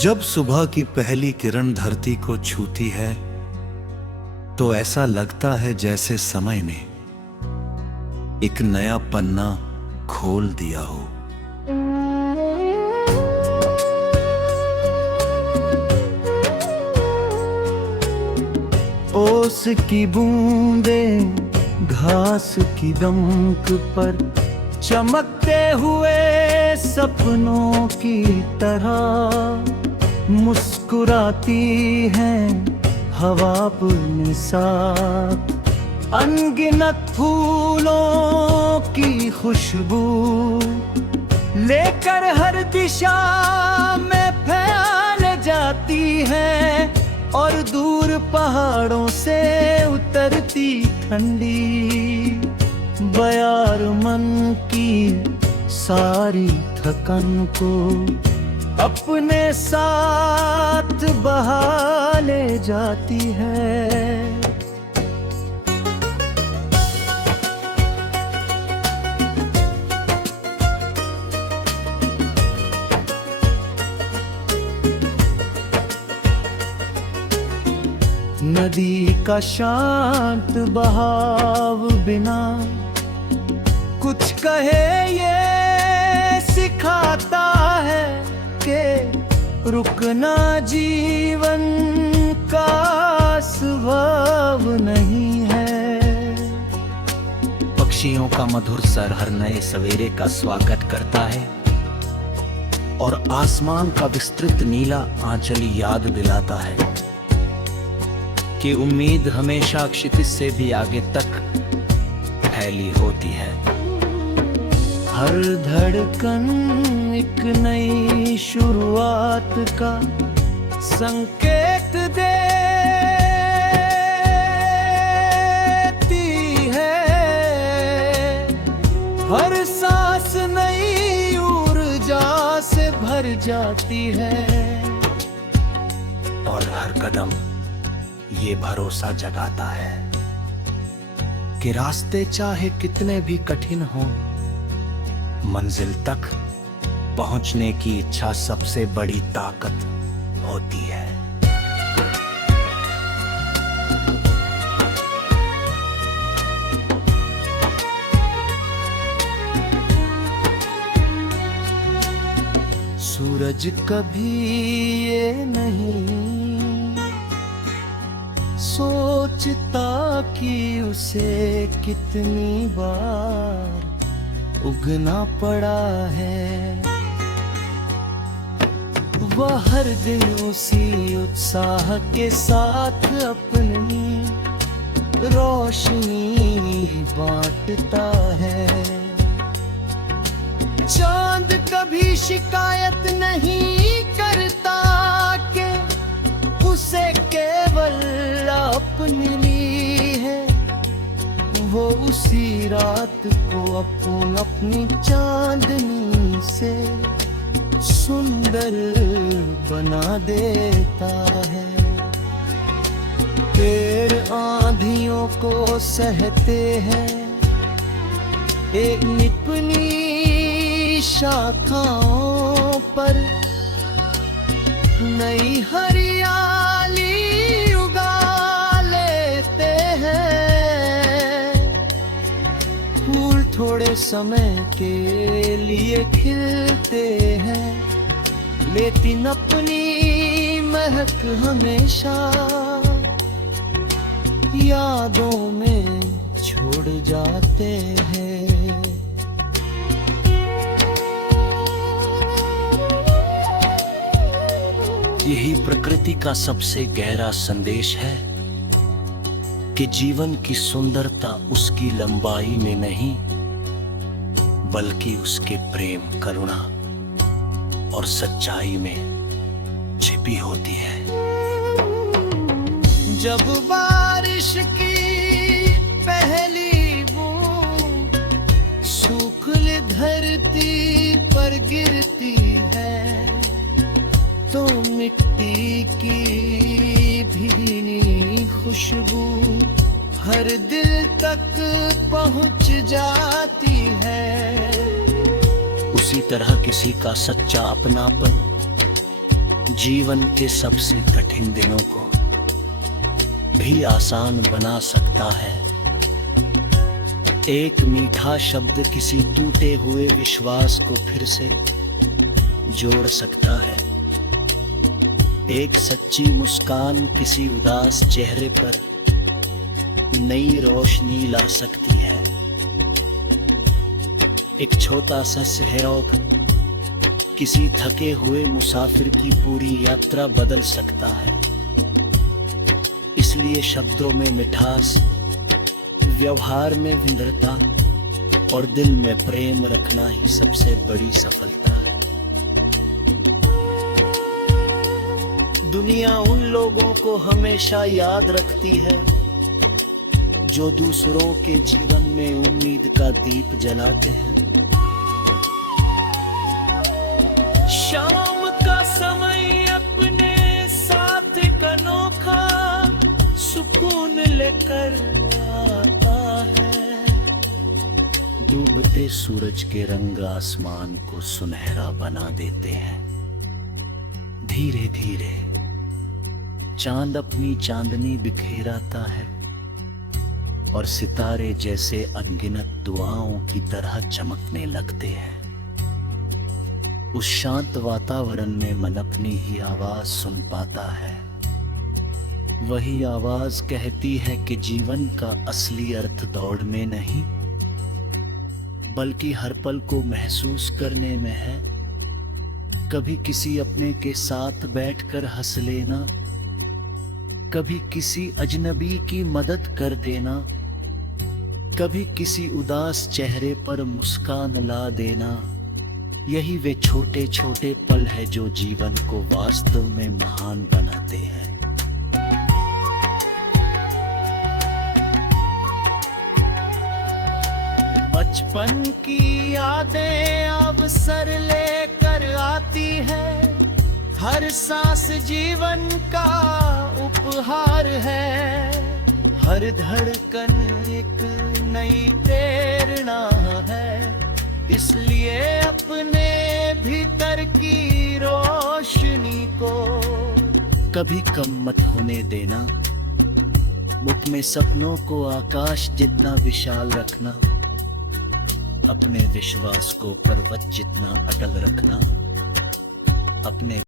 जब सुबह की पहली किरण धरती को छूती है तो ऐसा लगता है जैसे समय ने एक नया पन्ना खोल दिया हो। ओस की बूंदें घास की दमक पर चमकते हुए सपनों की तरह मुस्कुराती हैं हवा अपने साथ। अनगिनत फूलों की खुशबू लेकर हर दिशा में फैल जाती है और दूर पहाड़ों से उतरती ठंडी बयार मन की सारी थकन को अपने साथ बहा ले जाती है। नदी का शांत बहाव बिना कुछ कहे ये सिखाता है कि रुकना जीवन का स्वभाव नहीं है। पक्षियों का मधुर स्वर हर नए सवेरे का स्वागत करता है और आसमान का विस्तृत नीला आंचल याद दिलाता है कि उम्मीद हमेशा क्षितिज से भी आगे तक फैली होती है। हर धड़कन एक नई शुरुआत का संकेत देती है। हर सांस नई ऊर्जा से भर जाती है और हर कदम ये भरोसा जगाता है कि रास्ते चाहे कितने भी कठिन हों, मंजिल तक पहुंचने की इच्छा सबसे बड़ी ताकत होती है। सूरज कभी ये नहीं सोचता कि उसे कितनी बार उगना पड़ा है। वह हर दिन उसी उत्साह के साथ अपनी रोशनी बांटता है। चांद कभी शिकायत नहीं करता कि उसे केवल अपनी ली है। वो उसी रात को अपनी चांदनी से सुंदर बना देता है। पेड़ आंधियों को सहते हैं, एक निपनी शाखाओं पर नई हरियाली उगा लेते हैं। फूल थोड़े समय के लिए खिलते हैं, लेकिन अपनी महक हमेशा यादों में छोड़ जाते हैं। यही प्रकृति का सबसे गहरा संदेश है कि जीवन की सुंदरता उसकी लंबाई में नहीं बल्कि उसके प्रेम, करुणा और सच्चाई में छिपी होती है। जब बारिश की पहली बूंद सूखल धरती पर गिरती है तो मिट्टी की भीनी खुशबू हर दिल तक पहुंच जाती है। उसी तरह किसी का सच्चा अपनापन जीवन के सबसे कठिन दिनों को भी आसान बना सकता है। एक मीठा शब्द किसी टूटे हुए विश्वास को फिर से जोड़ सकता है। एक सच्ची मुस्कान किसी उदास चेहरे पर नई रोशनी ला सकती है। एक छोटा सा सहयोग किसी थके हुए मुसाफिर की पूरी यात्रा बदल सकता है। इसलिए शब्दों में मिठास, व्यवहार में विनम्रता और दिल में प्रेम रखना ही सबसे बड़ी सफलता है। दुनिया उन लोगों को हमेशा याद रखती है जो दूसरों के जीवन में उम्मीद का दीप जलाते हैं। शाम का समय अपने साथ एक अनोखा सुकून लेकर आता है। डूबते सूरज के रंग आसमान को सुनहरा बना देते हैं। धीरे धीरे चांद अपनी चांदनी बिखेराता है और सितारे जैसे अनगिनत दुआओं की तरह चमकने लगते हैं। उस शांत वातावरण में मन अपनी ही आवाज सुन पाता है। वही आवाज कहती है कि जीवन का असली अर्थ दौड़ में नहीं, बल्कि हर पल को महसूस करने में है। कभी किसी अपने के साथ बैठकर हंस लेना, कभी किसी अजनबी की मदद कर देना, कभी किसी उदास चेहरे पर मुस्कान ला देना। यही वे छोटे छोटे पल है जो जीवन को वास्तव में महान बनाते हैं। बचपन की यादें अवसर लेकर आती है। हर सांस जीवन का उपहार है। हर धड़कन एक नई प्रेरणा है। इसलिए अपने भीतर की रोशनी को कभी कम मत होने देना। मुख में सपनों को आकाश जितना विशाल रखना। अपने विश्वास को पर्वत जितना अटल रखना। अपने